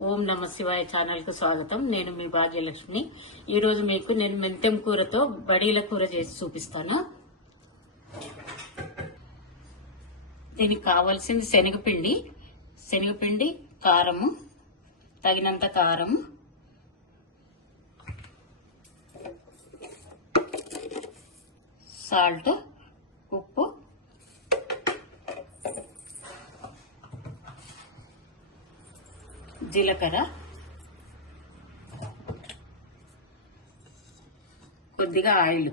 ఓం నమ శివాయ ఛానల్ కు స్వాగతం. నేను మీ భాగ్యలక్ష్మి. ఈ రోజు మీకు నేను మెంతెం కూరతో బడీల కూర చేసి చూపిస్తాను. దీనికి కావాల్సింది శనగపిండి, కారము, తగినంత కారం, సాల్ట్, ఉప్పు, జీలకర్ర, కొద్దిగా ఆయిల్.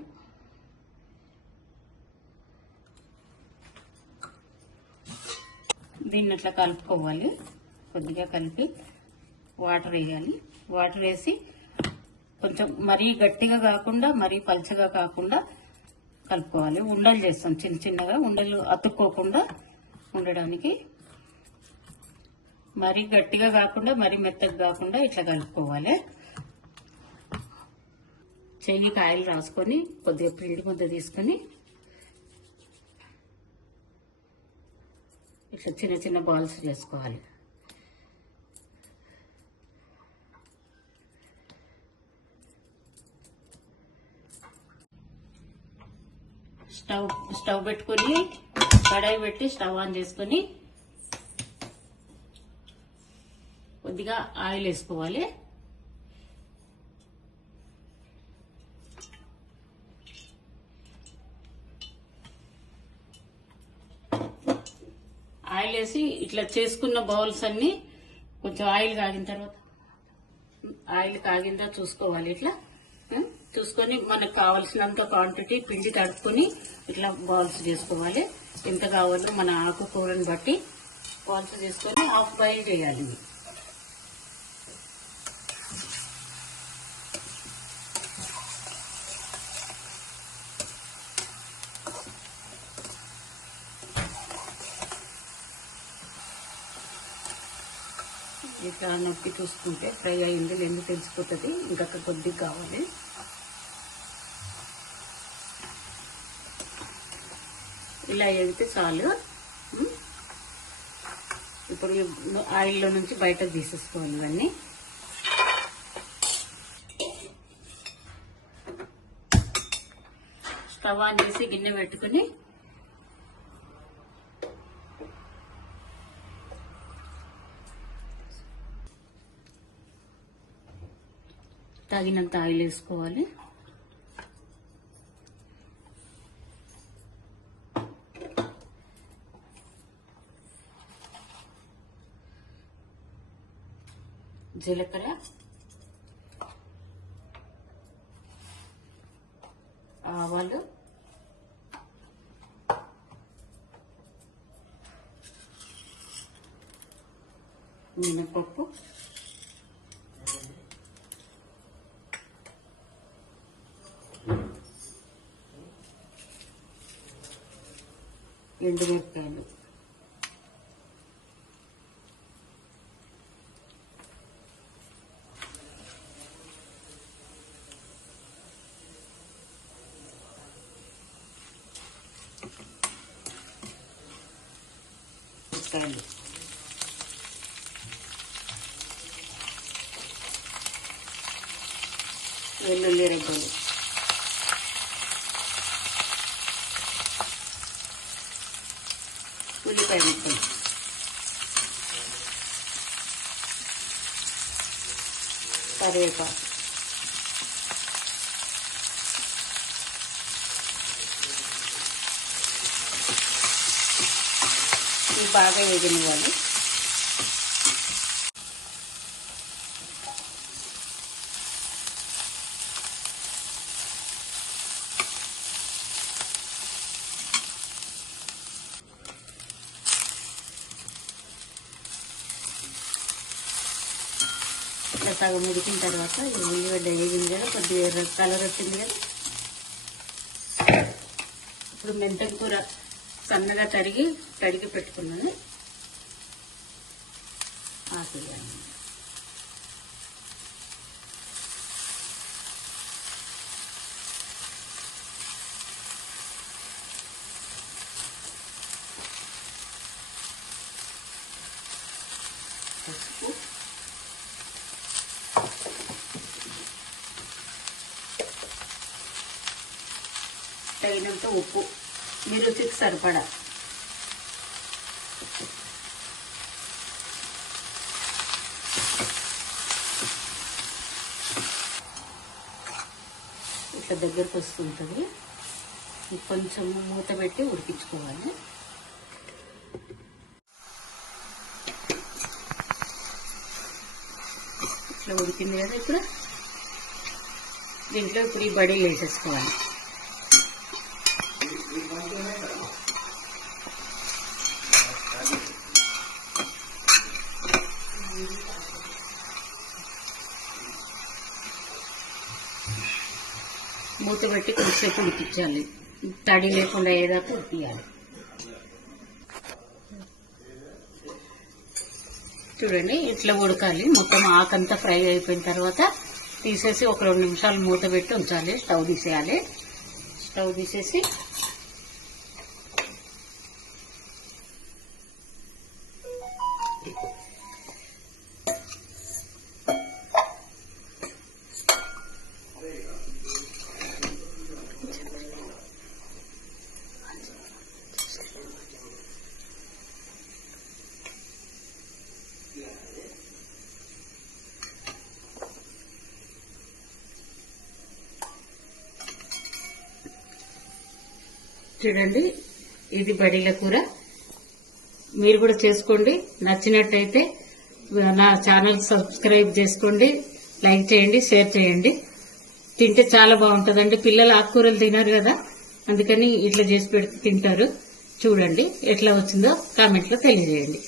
దీన్ని అట్లా కలుపుకోవాలి. కొద్దిగా కలిపి వాటర్ వేయాలి. వాటర్ వేసి కొంచెం మరీ గట్టిగా కాకుండా మరీ పల్చగా కాకుండా కలుపుకోవాలి. ఉండలు చేస్తాం చిన్న చిన్నగా, ఉండలు అతుక్కోకుండా ఉండడానికి. మరీ గట్టిగా కాకుండా మరీ మెత్తగా కాకుండా ఇట్లా కలుపుకోవాలి. చెయ్యికి ఆయిల్ రాసుకొని కొద్దిగా పిండి ముద్ద తీసుకొని ఇట్లా చిన్న చిన్న బాల్స్ చేసుకోవాలి. స్టవ్ పెట్టుకొని కడాయి పెట్టి స్టవ్ ఆన్ చేసుకొని కొద్దిగా ఆయిల్ వేసుకోవాలి. ఆయిల్ వేసి ఇట్లా చేసుకున్న బౌల్స్ అన్ని కొంచెం ఆయిల్ కాగిందా చూసుకోవాలి. ఇట్లా చూసుకొని మనకు కావాల్సినంత క్వాంటిటీ పిండి తడుపుకొని ఇట్లా బాల్స్ చేసుకోవాలి. ఎంత కావాలో మన ఆకుకూరని బట్టి బాల్స్ చేసుకొని హాఫ్ బాయిల్ చేయాలి. ఇట్లా నొక్కి చూసుకుంటే ఫ్రై అయింది లేదు తెలిసిపోతుంది. ఇంకా కొద్దిగా కావాలి. ఇలా ఎగితే చాలు. ఇప్పుడు ఆయిల్లో నుంచి బయటకు తీసేసుకోవాలి. ఇవన్నీ స్టవ్ ఆన్ చేసి గిన్నె పెట్టుకుని తగినంత ఆయిల్ వేసుకోవాలి. జీలకర్ర, ఆవాలు, మినపప్పు, ఎండుమిరపకాయలు, వెల్లుల్లి రెబ్బలు, ఉల్లిపాయ ముక్కలు, కరివేపాకు, ఇవి బాగా వేగనివ్వాలి. ఇట్లా సగం ఉడికిన తర్వాత ఉల్లిగడ్డ వేగింది కదా, కొద్దిగా కలర్ వచ్చింది కదా. ఇప్పుడు మెంతం కూర సన్నగా తరిగి పెట్టుకున్నాను. ఆసేయాలి. పసుపు, తగినంత ఉప్పు, మీ రుచికి సరిపడా. ఇట్లా దగ్గరకు వస్తుంటుంది. కొంచెం మూత పెట్టి ఉడికించుకోవాలి. ఇట్లా ఉడికింది కదా. ఇప్పుడు దీంట్లో ఈ బడీలు వేసేసుకోవాలి. మూత పెట్టి కొంచెంసేపు ఉడికించాలి. తడి లేకుండా ఏదాకా ఉడికియాలి. చూడండి ఇట్లా ఉడకాలి. మొత్తం ఆకంతా ఫ్రై అయిపోయిన తర్వాత తీసేసి ఒక 2 నిమిషాలు మూత పెట్టి ఉంచాలి. స్టవ్ తీసేయాలి. స్టవ్ తీసేసి చూడండి ఇది బడీల కూర. మీరు కూడా చేసుకోండి. నచ్చినట్టయితే నా ఛానల్ సబ్స్క్రైబ్ చేసుకోండి, లైక్ చేయండి, షేర్ చేయండి. తింటే చాలా బాగుంటుందండి. పిల్లలు ఆకుకూరలు తినరు కదా, అందుకని ఇట్లా చేసి పెడితే తింటారు. చూడండి ఎట్లా వచ్చిందో కామెంట్లో తెలియజేయండి.